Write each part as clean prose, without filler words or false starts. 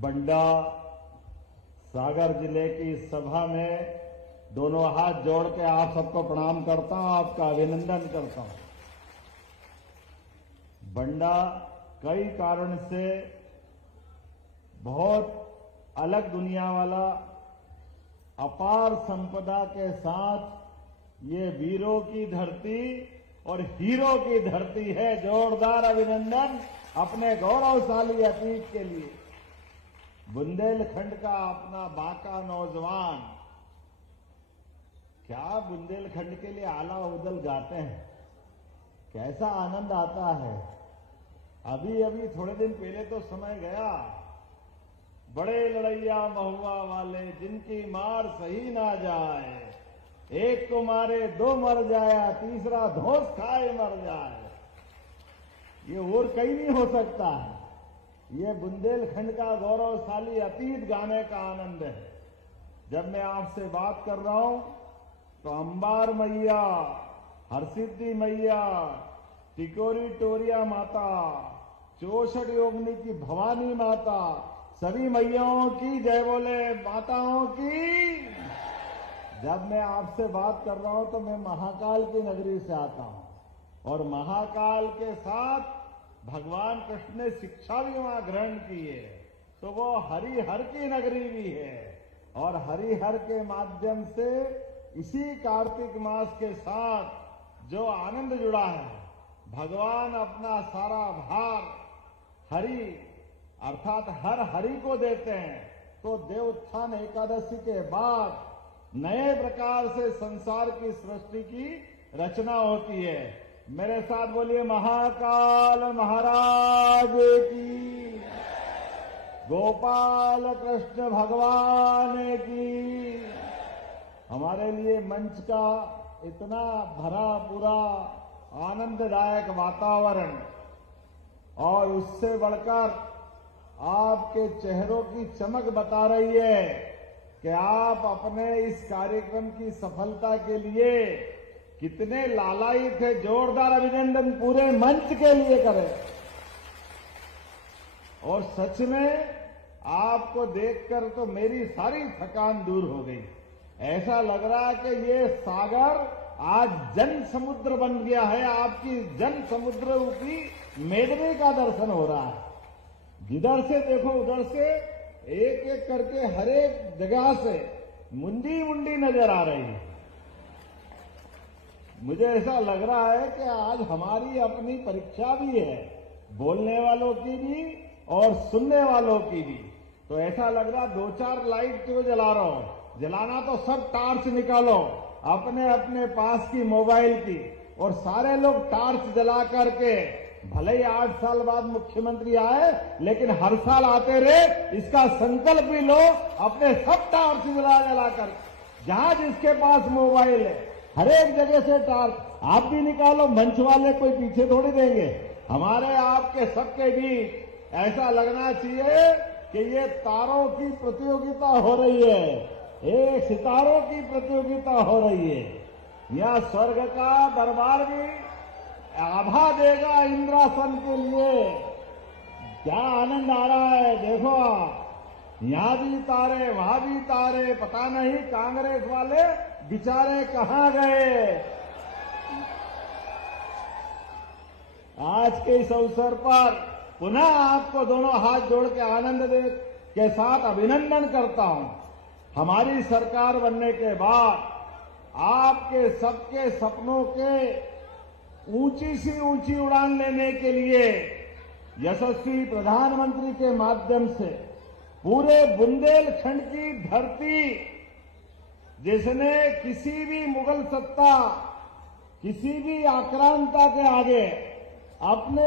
बंडा सागर जिले की सभा में दोनों हाथ जोड़ के आप सबको प्रणाम करता हूं, आपका अभिनंदन करता हूं। बंडा कई कारण से बहुत अलग दुनिया वाला अपार संपदा के साथ ये वीरों की धरती और हीरो की धरती है। जोरदार अभिनंदन अपने गौरवशाली अतीत के लिए। बुंदेलखंड का अपना बांका नौजवान क्या बुंदेलखंड के लिए आला उदल गाते हैं, कैसा आनंद आता है। अभी अभी थोड़े दिन पहले तो समय गया, बड़े लड़ैया महुआ वाले जिनकी मार सही ना जाए, एक को मारे दो मर जाया, तीसरा धोस खाए मर जाए। ये और कहीं नहीं हो सकता है। ये बुंदेलखंड का गौरवशाली अतीत गाने का आनंद है। जब मैं आपसे बात कर रहा हूं तो अंबार मैया, हरसिद्धि मैया, टिकोरी टोरिया माता, चौसठ योगिनी की भवानी माता, सभी मैयाओं की जय बोले, माताओं की। जब मैं आपसे बात कर रहा हूं तो मैं महाकाल की नगरी से आता हूं और महाकाल के साथ भगवान कृष्ण ने शिक्षा भी वहां ग्रहण की है, तो वो हरिहर की नगरी भी है। और हरिहर के माध्यम से इसी कार्तिक मास के साथ जो आनंद जुड़ा है, भगवान अपना सारा भार हरि अर्थात हर हरि को देते हैं। तो देवोत्थान एकादशी के बाद नए प्रकार से संसार की सृष्टि की रचना होती है। मेरे साथ बोलिए महाकाल महाराज की, गोपाल कृष्ण भगवान की। हमारे लिए मंच का इतना भरा पूरा आनंददायक वातावरण और उससे बढ़कर आपके चेहरों की चमक बता रही है कि आप अपने इस कार्यक्रम की सफलता के लिए कितने लालायित थे। जोरदार अभिनंदन पूरे मंच के लिए करें। और सच में आपको देखकर तो मेरी सारी थकान दूर हो गई। ऐसा लग रहा है कि ये सागर आज जन समुद्र बन गया है। आपकी जन समुद्र रूपी मेदनी का दर्शन हो रहा है। जिधर से देखो उधर से एक एक करके हर एक जगह से मुंडी मुंडी नजर आ रही है। मुझे ऐसा लग रहा है कि आज हमारी अपनी परीक्षा भी है, बोलने वालों की भी और सुनने वालों की भी। तो ऐसा लग रहा 2-4 लाइट क्यों जला रहा हो, जलाना तो सब टार्च निकालो अपने अपने पास की मोबाइल की, और सारे लोग टार्च जला करके, भले ही 8 साल बाद मुख्यमंत्री आए लेकिन हर साल आते रहे, इसका संकल्प भी लो। अपने सब टार्च जला कर, जहां जिसके पास मोबाइल है हर एक जगह से टार्च आप भी निकालो। मंच वाले कोई पीछे थोड़ी देंगे। हमारे आपके सबके बीच ऐसा लगना चाहिए कि ये तारों की प्रतियोगिता हो रही है, एक सितारों की प्रतियोगिता हो रही है। यह स्वर्ग का दरबार भी आभा देगा इंद्रासन के लिए। क्या आनंद आ रहा है, देखो यहां भी तारे वहां भी तारे। पता नहीं कांग्रेस वाले बेचारे कहां गए। आज के इस अवसर पर पुनः आपको दोनों हाथ जोड़ के आनंद के साथ अभिनंदन करता हूं। हमारी सरकार बनने के बाद आपके सबके सपनों के ऊंची सी ऊंची उड़ान लेने के लिए यशस्वी प्रधानमंत्री के माध्यम से पूरे बुंदेलखंड की धरती, जिसने किसी भी मुगल सत्ता, किसी भी आक्रांता के आगे अपने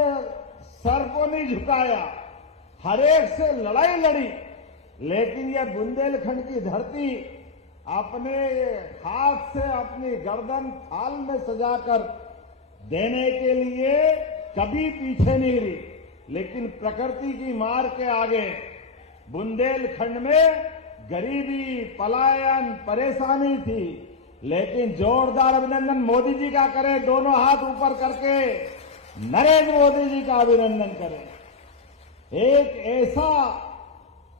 सर को नहीं झुकाया, हर एक से लड़ाई लड़ी, लेकिन यह बुंदेलखंड की धरती अपने हाथ से अपनी गर्दन थाल में सजाकर देने के लिए कभी पीछे नहीं रही। लेकिन प्रकृति की मार के आगे बुंदेलखंड में गरीबी, पलायन, परेशानी थी, लेकिन जोरदार अभिनंदन मोदी जी का करें, दोनों हाथ ऊपर करके नरेंद्र मोदी जी का अभिनंदन करें। एक ऐसा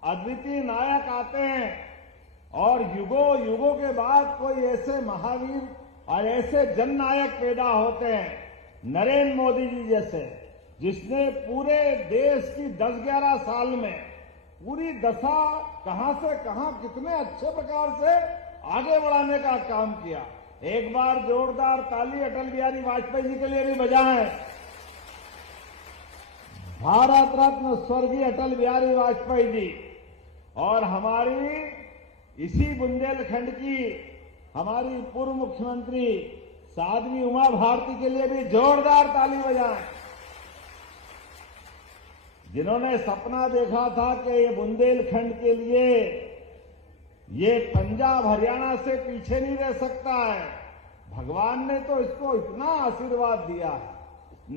अद्वितीय नायक आते हैं और युगों युगों के बाद कोई ऐसे महावीर और ऐसे जननायक पैदा होते हैं नरेंद्र मोदी जी जैसे, जिसने पूरे देश की 10-11 साल में पूरी दशा कहां से कहां कितने अच्छे प्रकार से आगे बढ़ाने का काम किया। एक बार जोरदार ताली अटल बिहारी वाजपेयी जी के लिए भी बजाएं। भारत रत्न स्वर्गीय अटल बिहारी वाजपेयी जी और हमारी इसी बुंदेलखंड की हमारी पूर्व मुख्यमंत्री साध्वी उमा भारती के लिए भी जोरदार ताली बजाएं, जिन्होंने सपना देखा था कि ये बुंदेलखंड के लिए ये पंजाब हरियाणा से पीछे नहीं रह सकता है। भगवान ने तो इसको इतना आशीर्वाद दिया है,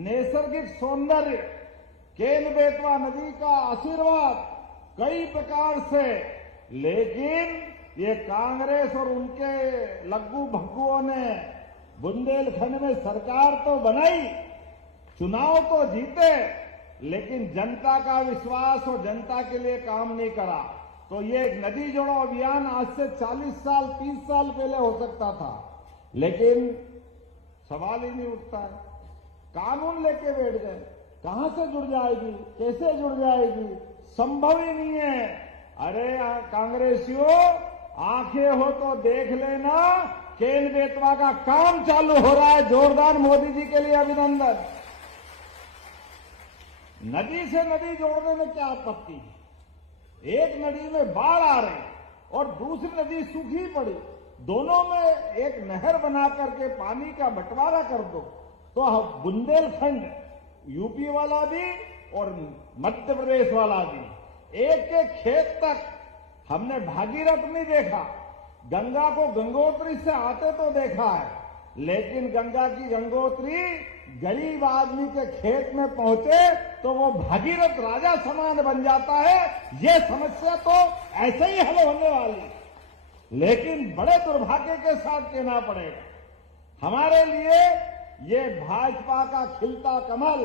नैसर्गिक सौंदर्य, केन बेतवा नदी का आशीर्वाद कई प्रकार से, लेकिन ये कांग्रेस और उनके लग्गू भग्गुओं ने बुंदेलखंड में सरकार तो बनाई, चुनाव तो जीते, लेकिन जनता का विश्वास और जनता के लिए काम नहीं करा। तो ये एक नदी जोड़ो अभियान आज से 40 साल 30 साल पहले हो सकता था, लेकिन सवाल ही नहीं उठता है। कानून लेके बैठ गए, कहां से जुड़ जाएगी, कैसे जुड़ जाएगी, संभव ही नहीं है। अरे कांग्रेसियों, आंखें हो तो देख लेना, केन बेतवा का काम चालू हो रहा है। जोरदार मोदी जी के लिए अभिनंदन। नदी से नदी जोड़ने में क्या आपत्ति है? एक नदी में बाढ़ आ रही और दूसरी नदी सूखी पड़ी, दोनों में एक नहर बना करके पानी का बंटवारा कर दो, तो बुंदेलखंड यूपी वाला भी और मध्य प्रदेश वाला भी एक एक खेत तक। हमने भागीरथ नहीं देखा, गंगा को गंगोत्री से आते तो देखा है, लेकिन गंगा की गंगोत्री गरीब आदमी के खेत में पहुंचे तो वो भागीरथ राजा समान बन जाता है। ये समस्या तो ऐसे ही हल होने वाली, लेकिन बड़े दुर्भाग्य के साथ कहना पड़ेगा, हमारे लिए ये भाजपा का खिलता कमल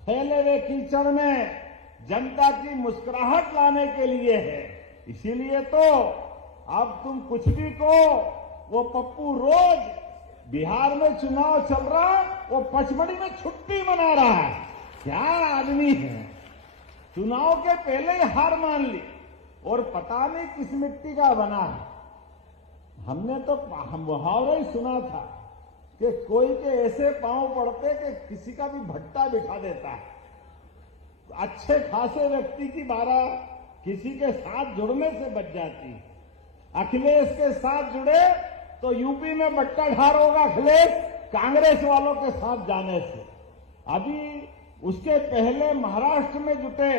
फैले हुए कीचड़ में जनता की मुस्कुराहट लाने के लिए है। इसीलिए तो अब तुम कुछ भी कहो, वो पप्पू रोज बिहार में चुनाव चल रहा, वो पचमढ़ी में छुट्टी मना रहा है। क्या आदमी है, चुनाव के पहले ही हार मान ली और पता नहीं किस मिट्टी का बना है। हमने तो मुहावरा ही सुना था कि कोई के ऐसे पांव पड़ते कि किसी का भी भट्टा बिठा देता है। अच्छे खासे व्यक्ति की बारह किसी के साथ जुड़ने से बच जाती है। अखिलेश के साथ जुड़े तो यूपी में बट्टा ढार होगा अखिलेश, कांग्रेस वालों के साथ जाने से। अभी उसके पहले महाराष्ट्र में जुटे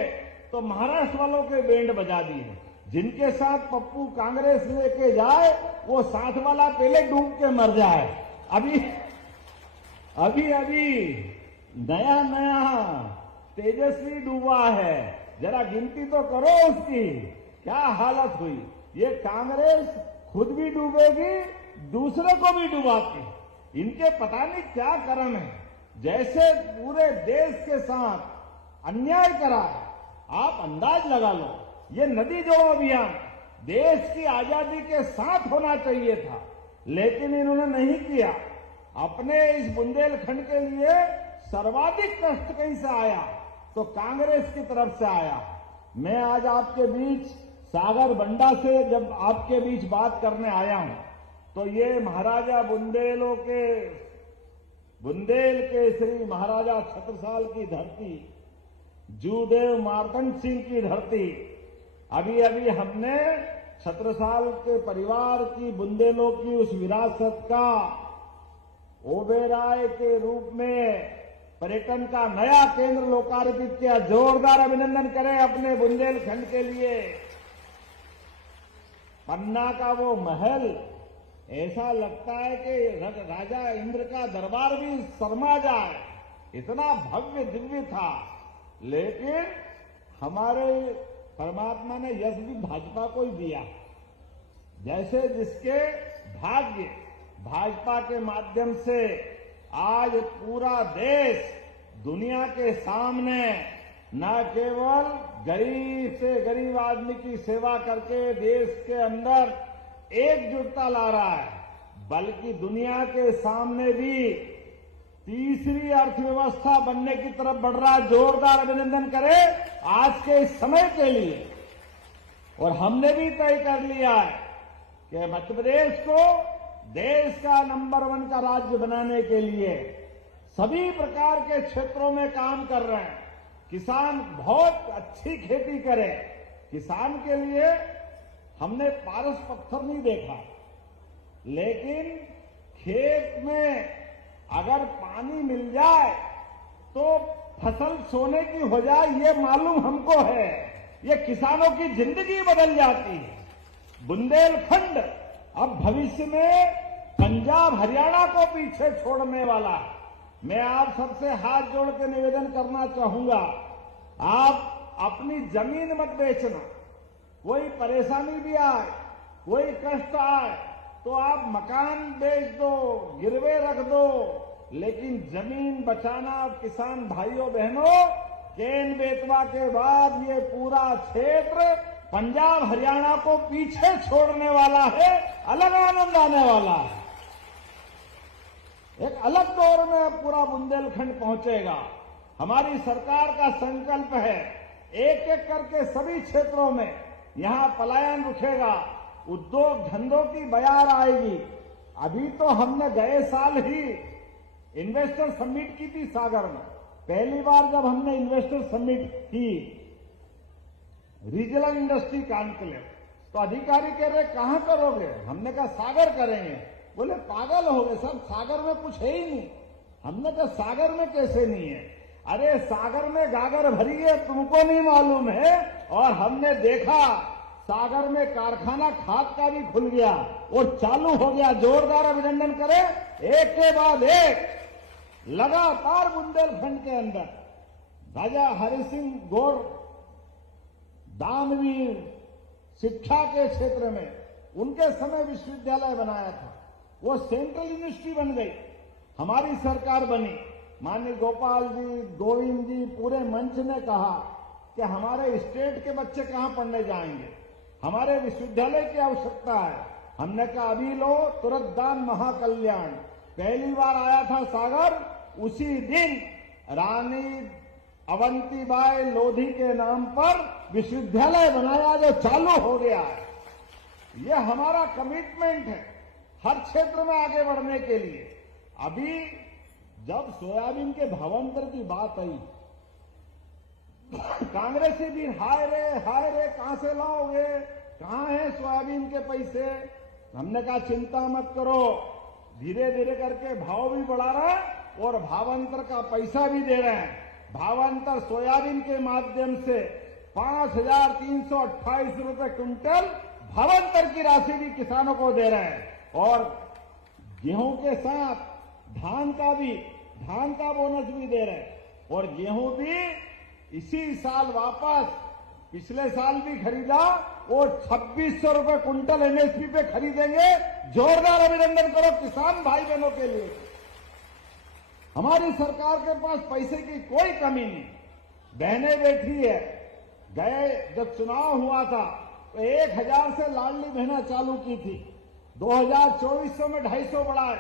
तो महाराष्ट्र वालों के बैंड बजा दिए। जिनके साथ पप्पू कांग्रेस लेके जाए वो साथ वाला पहले डूब के मर जाए। अभी नया तेजस्वी डूबा है, जरा गिनती तो करो उसकी, क्या हालत हुई। ये कांग्रेस खुद भी डूबेगी, दूसरे को भी डुबाती। इनके पता नहीं क्या कर्म है, जैसे पूरे देश के साथ अन्याय करा है। आप अंदाज लगा लो, ये नदी जोड़ो अभियान देश की आजादी के साथ होना चाहिए था, लेकिन इन्होंने नहीं किया। अपने इस बुंदेलखंड के लिए सर्वाधिक कष्ट कहीं से आया तो कांग्रेस की तरफ से आया। मैं आज आपके बीच सागर बंडा से जब आपके बीच बात करने आया हूं, तो ये महाराजा बुंदेल के श्री महाराजा छत्रसाल की धरती, जूदेव मार्तंड सिंह की धरती, अभी अभी हमने छत्रसाल के परिवार की बुंदेलों की उस विरासत का ओबेराय के रूप में पर्यटन का नया केंद्र लोकार्पित किया। जोरदार अभिनंदन करें अपने बुंदेलखंड के लिए। पन्ना का वो महल ऐसा लगता है कि राजा इंद्र का दरबार भी शर्मा जाए, इतना भव्य दिव्य था। लेकिन हमारे परमात्मा ने यश भी भाजपा को ही दिया। जैसे जिसके भाग्य भाजपा के माध्यम से आज पूरा देश दुनिया के सामने न केवल गरीब से गरीब आदमी की सेवा करके देश के अंदर एकजुटता ला रहा है, बल्कि दुनिया के सामने भी तीसरी अर्थव्यवस्था बनने की तरफ बढ़ रहा है। जोरदार अभिनंदन करें आज के इस समय के लिए। और हमने भी तय कर लिया है कि मध्य प्रदेश को देश का नंबर 1 का राज्य बनाने के लिए सभी प्रकार के क्षेत्रों में काम कर रहे हैं। किसान बहुत अच्छी खेती करे, किसान के लिए हमने पारस पत्थर नहीं देखा, लेकिन खेत में अगर पानी मिल जाए तो फसल सोने की हो जाए, ये मालूम हमको है। ये किसानों की जिंदगी बदल जाती है। बुंदेलखंड अब भविष्य में पंजाब हरियाणा को पीछे छोड़ने वाला है। मैं आप सबसे हाथ जोड़ के निवेदन करना चाहूंगा, आप अपनी जमीन मत बेचना। कोई परेशानी भी आए, कोई कष्ट आए तो आप मकान बेच दो, गिरवे रख दो, लेकिन जमीन बचाना। किसान भाइयों बहनों, केन बेतवा के बाद ये पूरा क्षेत्र पंजाब हरियाणा को पीछे छोड़ने वाला है, अलग आनंद आने वाला है। एक अलग दौर में पूरा बुंदेलखंड पहुंचेगा। हमारी सरकार का संकल्प है एक एक करके सभी क्षेत्रों में यहां पलायन रुकेगा, उद्योग धंधों की बयार आएगी। अभी तो हमने गए साल ही इन्वेस्टर समिट की थी सागर में। पहली बार जब हमने इन्वेस्टर समिट की, रीजनल इंडस्ट्री कॉन्क्लेव, तो अधिकारी कह रहे कहां करोगे? हमने कहा सागर करेंगे। बोले पागल हो गए सब, सागर में कुछ है ही नहीं। हमने कहा सागर में कैसे नहीं है? अरे सागर में गागर भरी है, तुमको नहीं मालूम है। और हमने देखा सागर में कारखाना खाद का भी खुल गया और चालू हो गया। जोरदार अभिनंदन करें। एक के बाद एक लगातार बुंदेलखंड के अंदर राजा हरि सिंह गौर दानवीर शिक्षा के क्षेत्र में उनके समय विश्वविद्यालय बनाया था, वो सेंट्रल यूनिवर्सिटी बन गई। हमारी सरकार बनी, माननीय गोपाल जी, गोविंद जी, पूरे मंच ने कहा कि हमारे स्टेट के बच्चे कहां पढ़ने जाएंगे, हमारे विश्वविद्यालय की आवश्यकता है। हमने कहा अभी लो तुरंत दान महाकल्याण। पहली बार आया था सागर, उसी दिन रानी अवंतीबाई लोधी के नाम पर विश्वविद्यालय बनाया जो चालू हो गया है। ये हमारा कमिटमेंट है हर क्षेत्र में आगे बढ़ने के लिए। अभी जब सोयाबीन के भावांतर की बात आई, कांग्रेसी भी हाय रे कहां से लाओगे, कहां है सोयाबीन के पैसे? हमने कहा चिंता मत करो, धीरे धीरे करके भाव भी बढ़ा रहा है और भावांतर का पैसा भी दे रहे हैं। भावांतर सोयाबीन के माध्यम से 5,328 रुपए क्विंटल भावांतर की राशि भी किसानों को दे रहे हैं। और गेहूं के साथ धान का बोनस भी दे रहे हैं। और गेहूं भी इसी साल वापस, पिछले साल भी खरीदा और 2600 रुपए क्विंटल एमएसपी पे खरीदेंगे। जोरदार अभिनंदन करो किसान भाई बहनों के लिए। हमारी सरकार के पास पैसे की कोई कमी नहीं, बहनें बैठी है। गए जब चुनाव हुआ था तो 1000 से लाडली बहना चालू की थी, 2024 में 250 बढ़ाए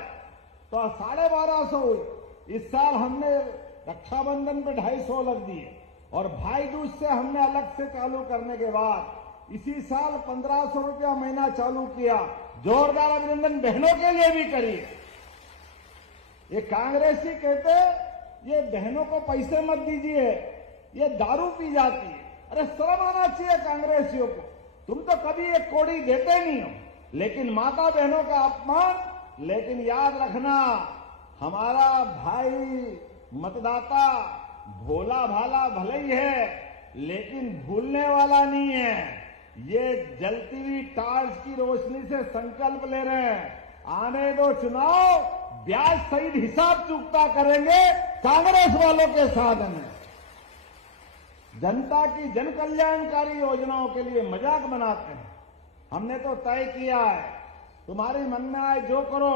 तो 1250 हुई। इस साल हमने रक्षाबंधन पे 250 लग दिए और भाई दूज से हमने अलग से चालू करने के बाद इसी साल 1500 रुपया महीना चालू किया। जोरदार अभिनंदन बहनों के लिए भी करिए। ये कांग्रेसी कहते ये बहनों को पैसे मत दीजिए, ये दारू पी जाती है। अरे शर्म आना चाहिए कांग्रेसियों को, तुम तो कभी एक कौड़ी देते नहीं हो, लेकिन माता बहनों का अपमान। लेकिन याद रखना, हमारा भाई मतदाता भोला भाला भले ही है, लेकिन भूलने वाला नहीं है। ये जलती हुई टार्च की रोशनी से संकल्प ले रहे हैं, आने दो चुनाव, ब्याज सहित हिसाब चुकता करेंगे कांग्रेस वालों के साथ में। जनता की जन कल्याणकारी योजनाओं के लिए मजाक बनाते हैं। हमने तो तय किया है, तुम्हारी मन में आए जो करो।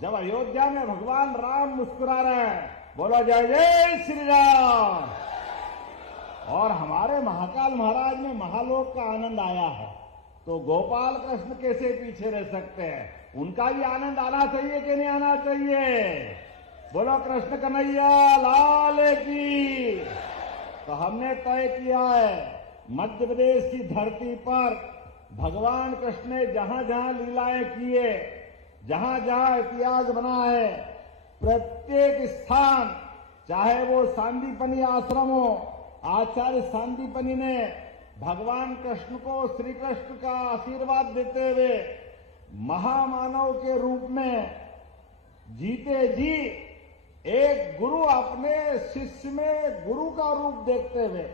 जब अयोध्या में भगवान राम मुस्कुरा रहे हैं, बोलो जय जय श्री राम। और हमारे महाकाल महाराज में महालोक का आनंद आया है, तो गोपाल कृष्ण कैसे पीछे रह सकते हैं? उनका भी आनंद आना चाहिए कि नहीं आना चाहिए? बोलो कृष्ण कन्हैया लाल की। तो हमने तय किया है, मध्य प्रदेश की धरती पर भगवान कृष्ण ने जहां जहां लीलाएं किए, जहां जहां इतिहास बना है, प्रत्येक स्थान, चाहे वो सांदीपनी आश्रम हो, आचार्य सांदीपनी ने भगवान कृष्ण को श्री कृष्ण का आशीर्वाद देते हुए महामानव के रूप में जीते जी एक गुरु अपने शिष्य में गुरु का रूप देखते हुए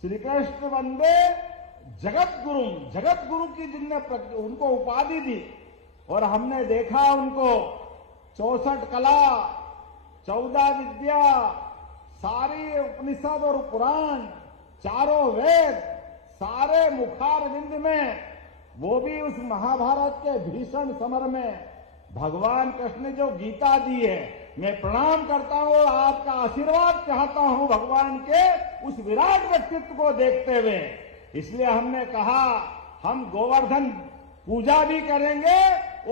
श्री कृष्ण वंदे जगत गुरु की जिनने उनको उपाधि दी, और हमने देखा उनको 64 कला, 14 विद्या, सारी उपनिषद और पुराण, चारों वेद, सारे मुखारविंद में, वो भी उस महाभारत के भीषण समर में भगवान कृष्ण ने जो गीता दी है, मैं प्रणाम करता हूं और आपका आशीर्वाद चाहता हूं भगवान के उस विराट व्यक्तित्व को देखते हुए। इसलिए हमने कहा हम गोवर्धन पूजा भी करेंगे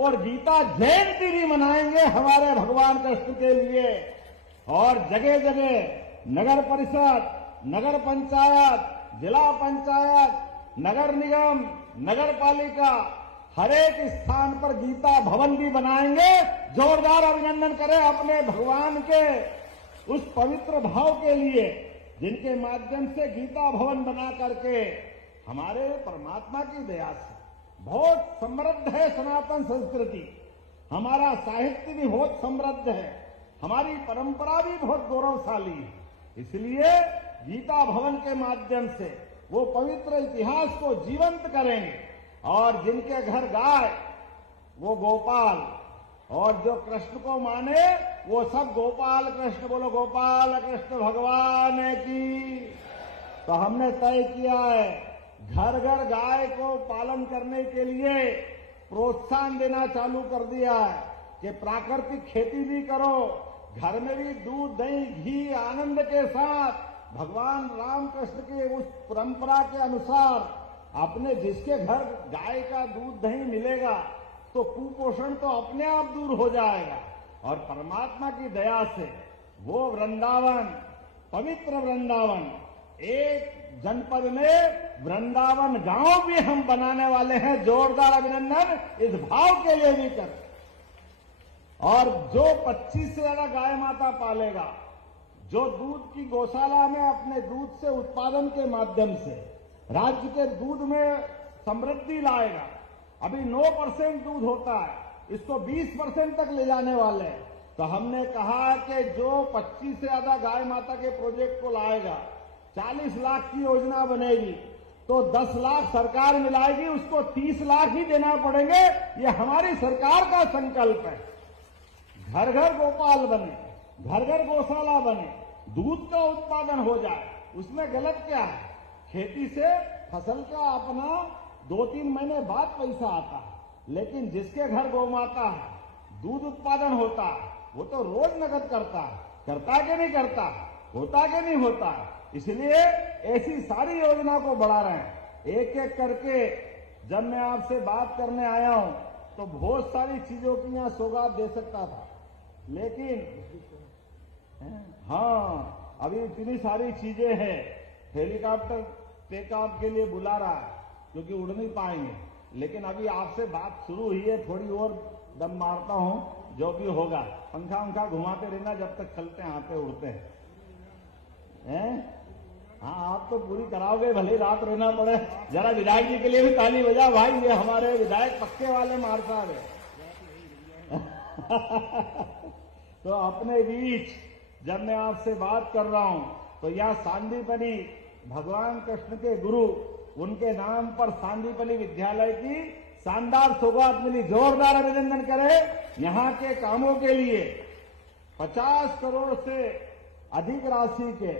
और गीता जयंती भी मनाएंगे हमारे भगवान कृष्ण के लिए। और जगह जगह नगर परिषद, नगर पंचायत, जिला पंचायत, नगर निगम, नगर पालिका, हर एक स्थान पर गीता भवन भी बनाएंगे। जोरदार अभिनंदन करें अपने भगवान के उस पवित्र भाव के लिए, जिनके माध्यम से गीता भवन बना करके हमारे परमात्मा की दया से बहुत समृद्ध है सनातन संस्कृति, हमारा साहित्य भी बहुत समृद्ध है, हमारी परंपरा भी बहुत गौरवशाली है। इसलिए गीता भवन के माध्यम से वो पवित्र इतिहास को जीवंत करेंगे, और जिनके घर गाय वो गोपाल, और जो कृष्ण को माने वो सब गोपाल कृष्ण। बोलो गोपाल कृष्ण भगवान की। तो हमने तय किया है घर घर गाय को पालन करने के लिए प्रोत्साहन देना चालू कर दिया है कि प्राकृतिक खेती भी करो, घर में भी दूध दही घी आनंद के साथ भगवान रामकृष्ण के उस परंपरा के अनुसार अपने जिसके घर गाय का दूध दही मिलेगा तो कुपोषण तो अपने आप दूर हो जाएगा। और परमात्मा की दया से वो वृंदावन, पवित्र वृंदावन, एक जनपद में वृंदावन गांव भी हम बनाने वाले हैं। जोरदार अभिनंदन इस भाव के लिए भी कर। और जो 25 से ज्यादा गाय माता पालेगा, जो दूध की गौशाला में अपने दूध से उत्पादन के माध्यम से राज्य के दूध में समृद्धि लाएगा, अभी 9% दूध होता है, इसको 20% तक ले जाने वाले हैं। तो हमने कहा कि जो 25 से ज्यादा गाय माता के प्रोजेक्ट को लाएगा, 40 लाख की योजना बनेगी, तो 10 लाख सरकार मिलाएगी, उसको 30 लाख ही देना पड़ेंगे। ये हमारी सरकार का संकल्प है। घर घर गोपाल बने, घर घर गौशाला बने, दूध का उत्पादन हो जाए, उसमें गलत क्या है? खेती से फसल का अपना 2-3 महीने बाद पैसा आता है, लेकिन जिसके घर गौ माता है, दूध उत्पादन होता है, वो तो रोज नकद करता है। करता कि नहीं करता? होता कि नहीं होता? इसलिए ऐसी सारी योजना को बढ़ा रहे हैं। एक एक करके जब मैं आपसे बात करने आया हूं तो बहुत सारी चीजों की यहां सौगात दे सकता था, लेकिन हाँ अभी इतनी सारी चीजें हैं। हेलीकॉप्टर टेक ऑफ के लिए बुला रहा है क्योंकि उड़ नहीं पाएंगे, लेकिन अभी आपसे बात शुरू हुई है, थोड़ी और दम मारता हूं, जो भी होगा। पंखा उंखा घुमाते रहना जब तक चलते हैं, आते उड़ते हैं। हाँ आप तो पूरी कराओगे, भले रात रहना पड़े। जरा विधायक जी के लिए भी ताली बजा भाई, ये हमारे विधायक पक्के वाले मार साहब है। तो अपने बीच जब मैं आपसे बात कर रहा हूं तो यह सांदीपनी भगवान कृष्ण के गुरु, उनके नाम पर सांदीपनी विद्यालय की शानदार सौगात मिली। जोरदार अभिनंदन करें। यहाँ के कामों के लिए 50 करोड़ से अधिक राशि के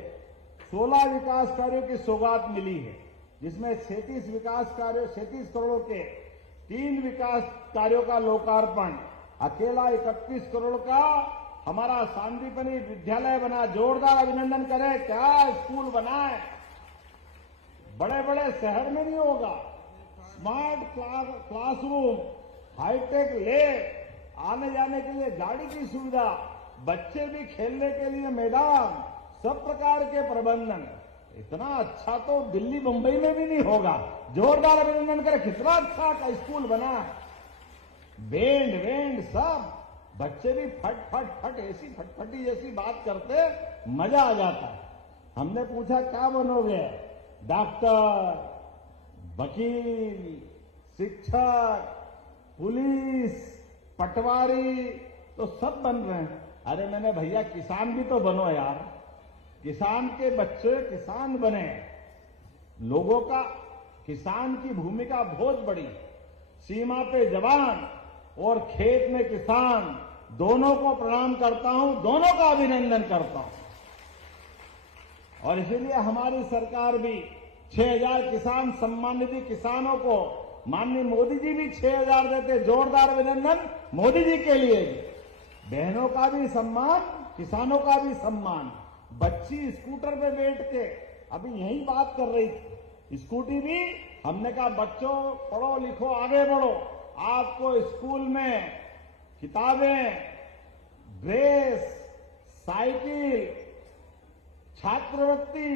16 विकास कार्यों की सौगात मिली है, जिसमें 36 करोड़ के 3 विकास कार्यों का लोकार्पण, अकेला 31 करोड़ का हमारा सांदीपनी विद्यालय बना, जोरदार अभिनंदन करें। क्या स्कूल बना है, बड़े बड़े शहर में नहीं होगा। स्मार्ट क्लासरूम, हाईटेक लैब, आने जाने के लिए गाड़ी की सुविधा, बच्चे भी खेलने के लिए मैदान, सब प्रकार के प्रबंधन। इतना अच्छा तो दिल्ली मुंबई में भी नहीं होगा। जोरदार अभिनंदन करें, कितना अच्छा का स्कूल बना है। बैंड वेंड सब, बच्चे भी फट फट फट ऐसी फटफटी जैसी बात करते, मजा आ जाता है। हमने पूछा क्या बनोगे, डॉक्टर, वकील, शिक्षक, पुलिस, पटवारी, तो सब बन रहे हैं। अरे मैंने भैया किसान भी तो बनो यार, किसान के बच्चे किसान बने। लोगों का किसान की भूमिका बहुत बड़ी, सीमा पे जवान और खेत में किसान, दोनों को प्रणाम करता हूं, दोनों का अभिनंदन करता हूं। और इसीलिए हमारी सरकार भी 6,000 किसान सम्मान निधि किसानों को, माननीय मोदी जी भी 6,000 देते। जोरदार अभिनंदन मोदी जी के लिए। बहनों का भी सम्मान, किसानों का भी सम्मान। बच्ची स्कूटर पे बैठ के अभी यही बात कर रही थी, स्कूटी भी हमने कहा बच्चों पढ़ो लिखो आगे बढ़ो, आपको स्कूल में किताबें, ड्रेस, साइकिल, छात्रवृत्ति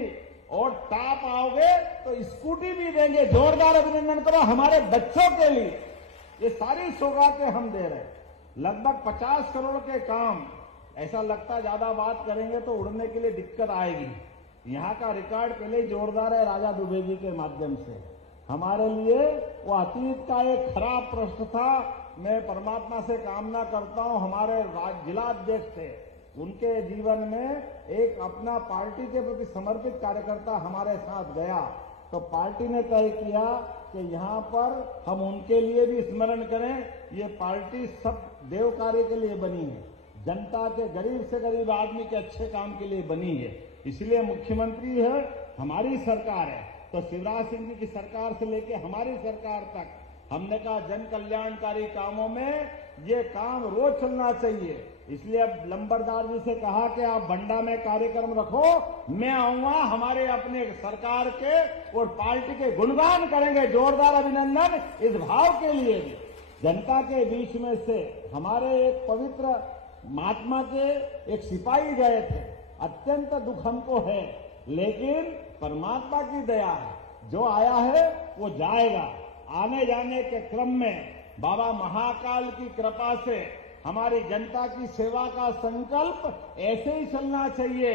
और टॉप आओगे तो स्कूटी भी देंगे। जोरदार अभिनंदन करो हमारे बच्चों के लिए। ये सारी सौगातें हम दे रहे हैं। लगभग 50 करोड़ के काम। ऐसा लगता ज्यादा बात करेंगे तो उड़ने के लिए दिक्कत आएगी। यहां का रिकॉर्ड पहले ही जोरदार है राजा दुबे जी के माध्यम से। हमारे लिए वो अतीत का एक खराब प्रश्न था। मैं परमात्मा से कामना करता हूं हमारे जिलाध्यक्ष थे, उनके जीवन में एक अपना पार्टी के प्रति समर्पित कार्यकर्ता हमारे साथ गया, तो पार्टी ने तय किया कि यहां पर हम उनके लिए भी स्मरण करें। ये पार्टी सब देव कार्य के लिए बनी है, जनता के गरीब से गरीब आदमी के अच्छे काम के लिए बनी है। इसलिए मुख्यमंत्री है, हमारी सरकार है, तो शिवराज सिंह जी की सरकार से लेकर हमारी सरकार तक हमने कहा जन कल्याणकारी कामों में ये काम रोज चलना चाहिए। इसलिए अब लंबरदार जी से कहा कि आप बंडा में कार्यक्रम रखो, मैं आऊंगा, हमारे अपने सरकार के और पार्टी के गुणगान करेंगे। जोरदार अभिनंदन इस भाव के लिए भी। जनता के बीच में से हमारे एक पवित्र महात्मा के एक सिपाही गए थे। अत्यंत दुख हमको है, लेकिन परमात्मा की दया है, जो आया है वो जाएगा। आने जाने के क्रम में बाबा महाकाल की कृपा से हमारी जनता की सेवा का संकल्प ऐसे ही चलना चाहिए।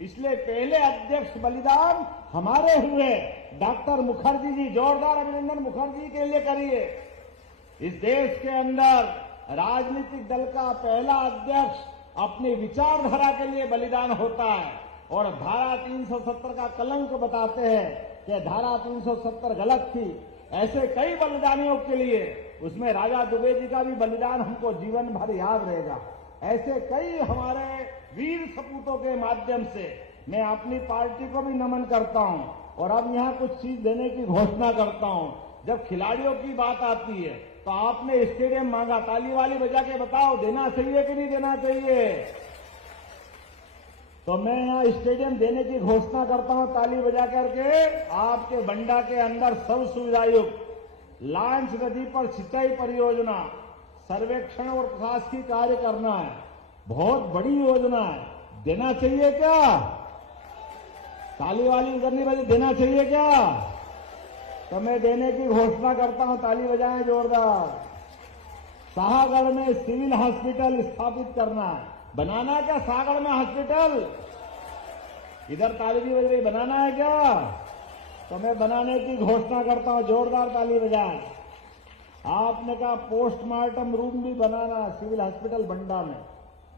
इसलिए पहले अध्यक्ष बलिदान हमारे हुए डॉक्टर मुखर्जी जी। जोरदार अभिनंदन मुखर्जी के लिए करिए। इस देश के अंदर राजनीतिक दल का पहला अध्यक्ष अपनी विचारधारा के लिए बलिदान होता है, और धारा 370 का कलंक बताते हैं कि धारा 370 गलत थी। ऐसे कई बलिदानियों के लिए, उसमें राजा दुबे जी का भी बलिदान हमको जीवन भर याद रहेगा। ऐसे कई हमारे वीर सपूतों के माध्यम से मैं अपनी पार्टी को भी नमन करता हूं, और अब यहां कुछ चीज देने की घोषणा करता हूं। जब खिलाड़ियों की बात आती है तो आपने स्टेडियम मांगा, ताली वाली बजा के बताओ देना चाहिए कि नहीं देना चाहिए। तो मैं यहां स्टेडियम देने की घोषणा करता हूं ताली बजा करके। आपके बंडा के अंदर सब सुविधायुक्त लांच नदी पर सिंचाई परियोजना, सर्वेक्षण और प्रशासकीय कार्य करना है। बहुत बड़ी योजना है, देना चाहिए क्या? ताली वाली करनी बजी, देना चाहिए क्या? तो मैं देने की घोषणा करता हूं, ताली बजाएं जोरदार। शाहगढ़ में सिविल हॉस्पिटल स्थापित करना है। बनाना है क्या सागड़ में हॉस्पिटल? इधर ताली भी बज रही, बनाना है क्या? तो मैं बनाने की घोषणा करता हूं, जोरदार ताली बजाएं। आपने कहा पोस्टमार्टम रूम भी बनाना, सिविल हॉस्पिटल बंडा में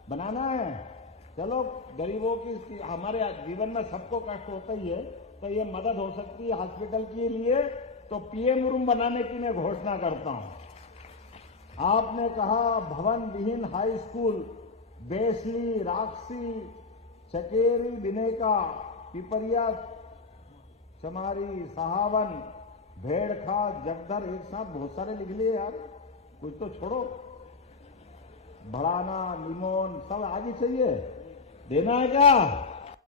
बनाना है। चलो गरीबों की, हमारे जीवन में सबको कष्ट होता ही है, तो ये मदद हो सकती है हॉस्पिटल के लिए, तो पीएम रूम बनाने की मैं घोषणा करता हूं। आपने कहा भवन विहीन हाई स्कूल बेसली, राक्षी, चकेरी, बिनेका, पिपरिया, चमारी, सहावन, भेड़खा, जगदर, एक साथ बहुत सारे लिख लिए यार, कुछ तो छोड़ो। बढ़ाना, निमोन सब आगे चाहिए, देना है क्या?